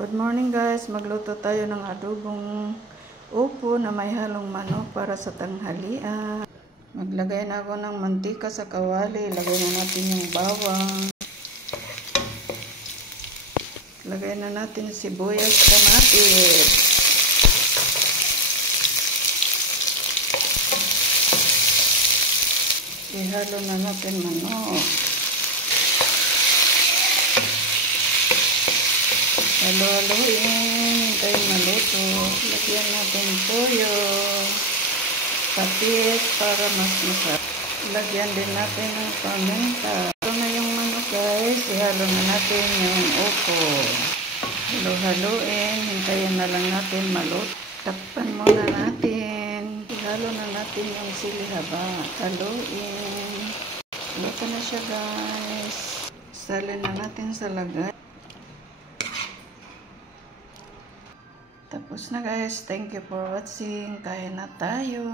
Good morning guys, magluto tayo ng adobong upo na may halong manok para sa tanghalian. Maglagay na ako ng mantika sa kawali, lagay na natin yung bawang. Lagay na natin sibuyas, kamatis. Ihalo na natin manok. Halo-haloin, hintayin maluto. Lagyan natin toyo, patis para mas masarap. Lagyan din natin ng paminta. Ito na yung manok guys, ihalo na natin yung upo. Halo-haloin, hintayin na lang natin maluto. Takpan muna natin. Ihalo na natin yung sili haba. Haluin. Luto na siya guys. Salin na natin sa lagay. Tapos na guys, thank you for watching. Kain na tayo.